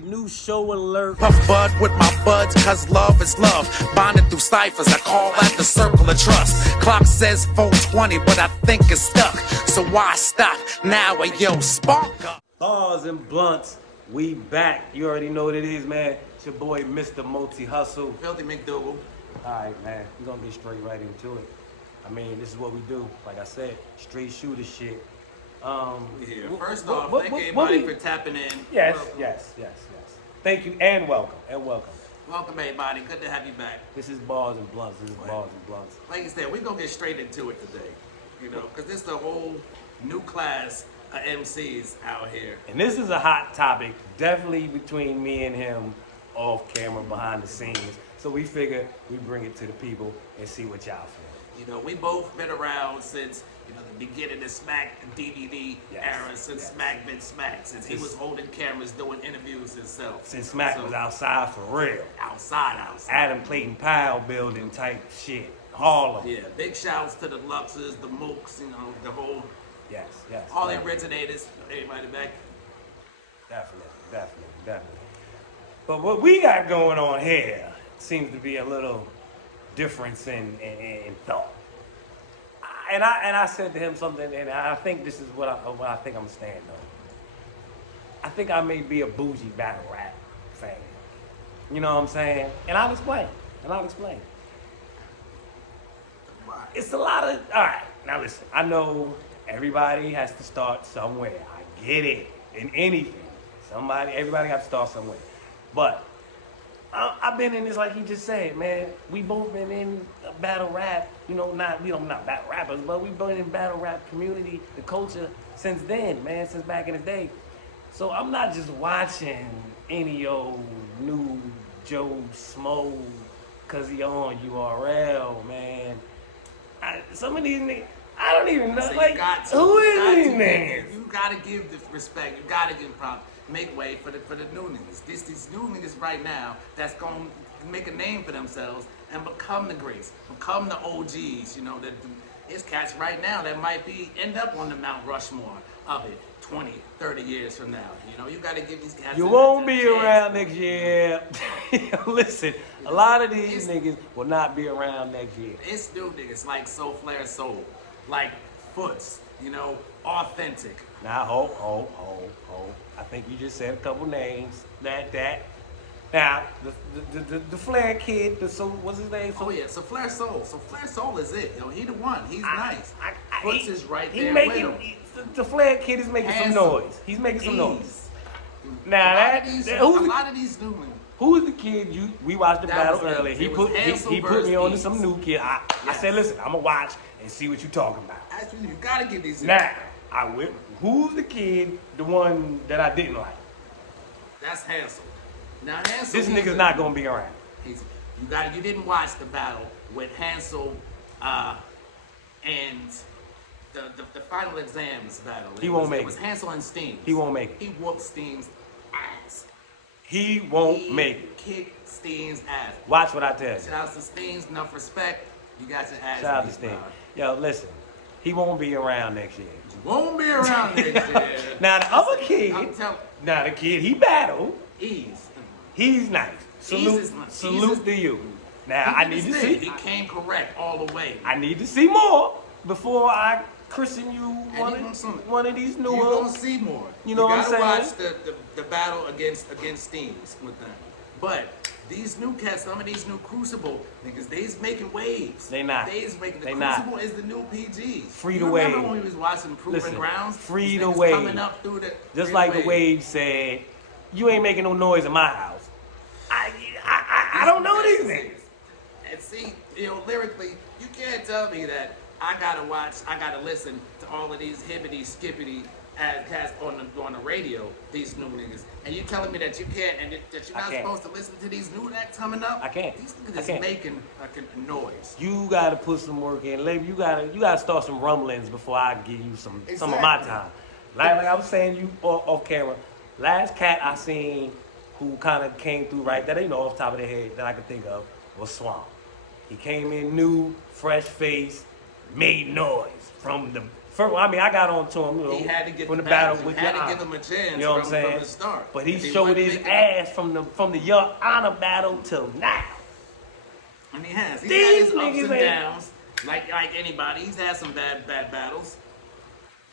New show alert. Puff bud with my buds, cause love is love. Bonded through ciphers, I call that the circle of trust. Clock says 420, but I think it's stuck. So why stop now and yo, spark up. Barz and Bluntz, we back. You already know what it is, man. It's your boy, Mr. Multi Hustle. Filthy McDougal. Alright, man. We're gonna get straight right into it. I mean, this is what we do. Like I said, straight shooter shit. First off, thank everybody for tapping in. Yes. Thank you and welcome. Welcome everybody. Good to have you back. This is Barz and Bluntz. Like I said, we're gonna get straight into it today. You know, because this is the whole new class of MCs out here. And this is a hot topic, definitely between me and him, off camera, behind the scenes. So we figured we bring it to the people and see what y'all feel. You know, we both been around since the beginning of the Smack DVD era, since Smack been Smack, since he was holding cameras, doing interviews himself. Since Smack was outside for real. Outside. Adam Clayton Powell building type shit. Harlem. Yeah, big shouts to the Luxes, the Mooks, the whole. Yes. All the originators, everybody back. Definitely. But what we got going on here seems to be a little difference in thought. And I said to him something, and I think this is what I think I'm standing on. I think I may be a bougie battle rap fan. You know what I'm saying? And I'll explain. It's a lot of, all right, now listen, I know everybody has to start somewhere. I get it. In anything. Everybody got to start somewhere. But I've been in this, like he just said, man. We both been in battle rap, not battle rappers, but we've been in battle rap community, the culture, since then, man, since back in the day. So I'm not just watching any old new Joe Smo because he on URL, man. Some of these niggas, I don't even know, who is these niggas? You gotta give the respect, you gotta give props. Make way for the new niggas. These new niggas right now that's gonna make a name for themselves and become the greats, become the OGs. That it's cats right now that might end up on the Mount Rushmore of it 20, 30 years from now. You gotta give these cats. You won't be around next year. Listen, a lot of these niggas will not be around next year. It's new niggas like Soul Flair Soul, like Foots. Authentic. Now, hold. I think you just said a couple names. That. Now, the Flair kid, what's his name? So Flair Soul. So Flair Soul is it. He the one. He's nice. Foots is right there with him. The Flair kid is making some noise. He's making some noise. Now, a lot of these new men. Who is the kid we watched the battle earlier? He put me on to some new kid. I said, listen, I'm going to watch and see what you're talking about. Actually, you got to give these. Now, who's the kid, the one that I didn't like? That's Hansel. Now, Hansel. This nigga's not going to be around. You didn't watch the battle with Hansel and the final exams battle. He won't make it. It was Hansel and Steams. He won't make it. He whooped Steams' ass. He won't make it. Kick Steams' ass. Watch what I tell you. Shout out to Steams, enough respect. You got your ass. Shout out to Steams. Yo, listen, he won't be around next year. Won't be around next year. Now the other kid, the kid he battled. He's nice. Salute to you. Now I need to see. He came correct all the way. I need to see more before I christen you one of these new ones. You're gonna see more. You know what I'm saying? You gotta watch the battle against Steams with them. But these new cats, some of these new Crucible niggas, they's making waves. They not. Crucible is the new PGs. Free the wave. Remember when we was watching Proving Grounds? Free the wave. Coming up through the just like the wave said, you ain't making no noise in my house. I don't know these niggas. And see, lyrically, you can't tell me that I gotta listen to all of these hibbity skippity cats on the radio, these new niggas, and you telling me that you can't, and that you're not supposed to listen to these new acts coming up? I can't. These niggas is making a noise. You gotta put some work in, Labor. You gotta start some rumblings before I give you some of my time. Like I was saying, you off camera. Last cat I seen who kind of came through right that off the top of the head that I could think of was Swamp. He came in new, fresh face, made noise from I mean, I got on to him, you know, He had to get from the battles. battle with You had your to give honor. him a chance You know what I'm saying? from the start. But he If showed wasn't his thinking- ass from the your honor battle till now. And he has. He's These had his ups niggas and ain't- downs, like anybody. He's had some bad battles,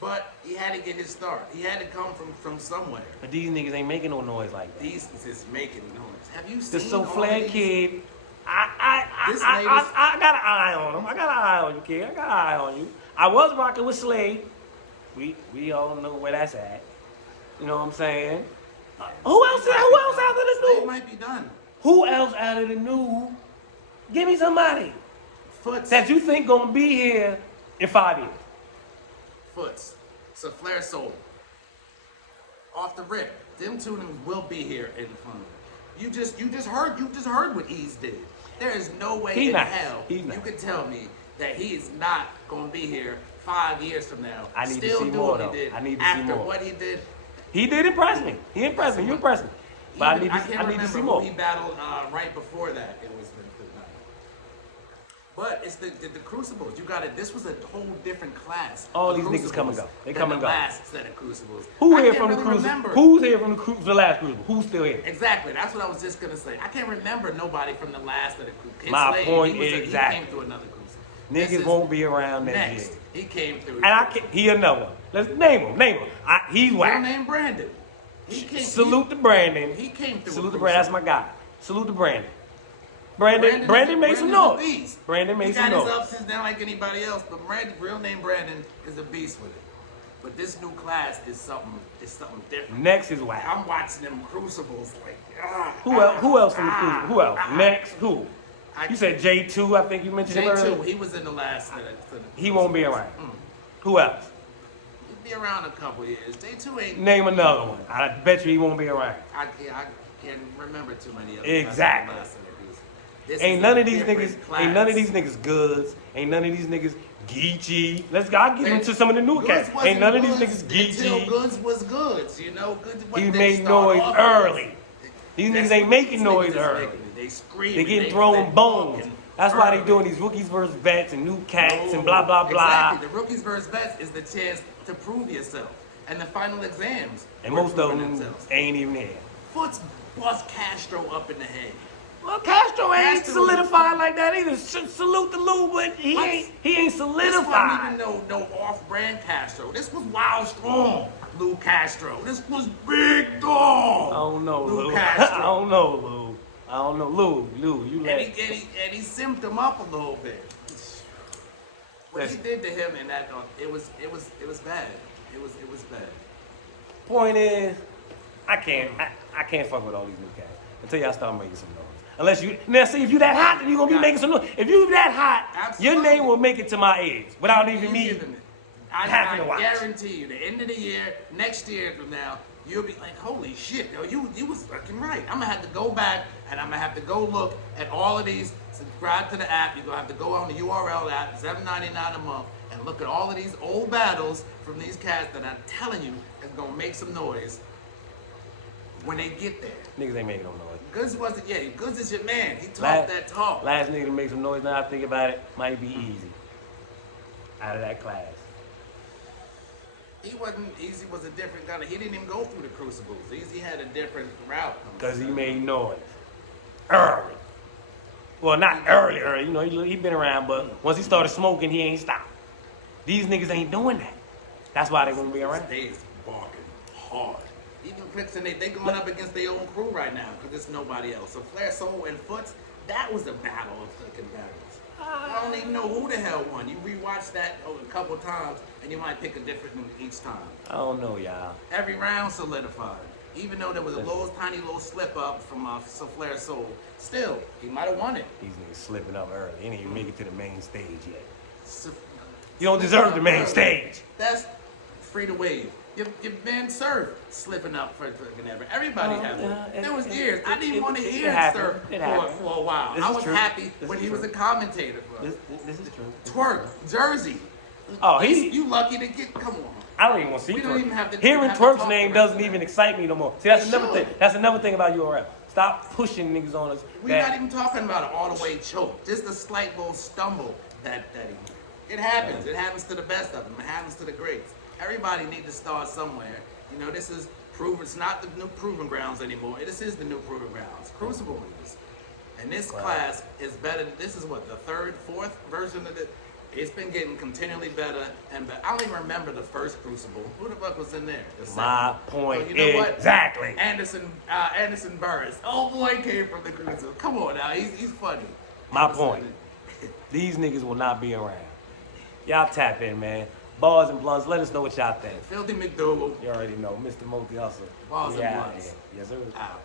but he had to get his start. He had to come from somewhere. But these niggas ain't making no noise like that. These is just making noise. Have you seen The all Souffle these? kid, This I latest- got an eye on him. I got an eye on you, kid. I got an eye on you. I was rocking with Slade. We all know where that's at. You know what I'm saying? Who else out of the Slade new? might be done. Who else out of the new? Give me somebody Foots. that you think gonna be here in 5 years. Foots. Souffle Soul. Off the rip. Them tunings will be here in fun. You just heard what Ease did. There is no way He's in not. hell He's not. you could tell me that he is not gonna be here 5 years from now. I need to Still see doing more, what though. he did I need to see after more. what he did. He did impress me. He impressed me. You impressed me. But I need can't to remember see who more. he battled right before that. It was the but it's the Crucibles. You got it. This was a whole different class. All The these niggas come and Crucibles go. They than come and the go. last set of Crucibles. Who I here can't from the really cruise? remember. Who's here from the last cruise? Who's still here? Exactly. That's what I was just gonna say. I can't remember nobody from the last of the Crucibles. My point he exactly. He came through another Crucible. This Niggas is won't be around that next. year. He came through. And I can't, he another one. Let's name him. He's Real whack. name Brandon. He came. Salute to Brandon. He came through. Salute a to Brandon. That's Crucible. my guy. Salute to Brandon. Brandon made some Brandon's a noise. beast. Brandon made some He got noise. his ups and downs like anybody else, but Brandon, real name Brandon, is a beast with it. But this new class is something different. Next is whack. I'm watching them Crucibles like. Who else from the cruise? Who else? Next, who? You said J2, I think you mentioned him earlier. J2, he was in the last. He won't be around. Who else? He'll be around a couple years. J2 ain't. Name another one. I bet you he won't be around. I can't remember too many of them. Exactly. This Ain't is none a of these different niggas. class. Ain't none of these niggas goods. Ain't none of these niggas geechee. I'll get into some of the new Goods cats. wasn't Ain't none of these goods niggas until geechee. Goods was goods, you know. Goods was He they made start noise off early. with. These That's niggas ain't what making these noise niggas is early. making. They screaming. They getting they thrown bones. talking That's why they early. doing these rookies versus vets and new cats No, and blah blah blah. Exactly. The rookies versus vets is the chance to prove yourself, and the final exams. And were most of proving them themselves. ain't even here. Foots bust Castro up in the head. Well, Castro ain't Castro solidified like that either. Salute to Lou, but he What? ain't This wasn't solidified. even no off-brand Castro. This was Wild Strong Lou Castro. This was Big Dog. I don't know, Lou. Castro. I don't know, Lou. I don't know, Lou. You And let. he simped him up a little bit. What he Listen. did to him in that, it was bad. It was bad. Point is, I can't fuck with all these new cats until y'all start making some noise. Unless you now see if you that hot, then you gonna be making some noise. If you that hot, your Absolutely. name will make it to my ears without even You me giving it. having to I watch. guarantee you, the end of the year, next year from now, you'll be like, holy shit, yo, you was fucking right. I'm gonna have to go back and I'm gonna have to go look at all of these. Subscribe to the app. You're gonna have to go on the URL app, $7.99 a month, and look at all of these old battles from these cats that I'm telling you is gonna make some noise when they get there. Niggas ain't making no noise. Goods wasn't, yeah, Goods is your man. He talked Last, that talk. last nigga to make some noise. Now I think about it, might be easy. Out of that class. He wasn't, Easy was a different guy. He didn't even go through the Crucibles. Easy had a different route. Cause he made noise. Early. Well, not early. You know, he been around, but once he started smoking, he ain't stopped. These niggas ain't doing that. That's why they gonna be around. They is barking hard. Even Clicks and they going up against their own crew right now because there's nobody else. So Flair Soul and Foots, that was a battle of fucking battles. I don't even know who the hell won. You rewatch that a couple times and you might pick a different one each time. I don't know, y'all. Every round solidified. Even though there was a tiny little slip up from Flair Soul, still, he might have won it. These niggas slipping up early. They ain't even make it to the main stage yet. So- You don't deserve the main stage. That's free to wave. Your man Surf slipping up for ever. Everybody has it. There was years. I didn't want to hear Surf for a while. This I is was true. happy This when is he was true. a commentator for us. This is true. Twerk, Jersey. Oh, You lucky to get, come on. I don't even want to see We don't Twerk. even have to- Hearing have to Twerk's talk name about doesn't that. even excite me no more. See, that's It another should. thing. That's another thing about URL. Stop pushing niggas on us. We're not even talking about an all the way choke. Just a slight little stumble that he It happens. It happens to the best of them. It happens to the greats. Everybody needs to start somewhere. You know, this is proven. It's not the new proving grounds anymore. This is the new proving grounds. Crucible is. And this class is better. This is what, the third, fourth version of it? It's been getting continually better and better. I don't even remember the first Crucible. Who the fuck was in there? My point you know exactly. What? Anderson Barz. Oh boy, came from the Crucible. Come on now, he's funny. My point. These niggas will not be around. Y'all tap in, man. Barz and Bluntz, let us know what y'all think. Filthy McDougal. You already know, Mr. Multi Hustle. Barz and Yeah, Bluntz. yes, sir. Out.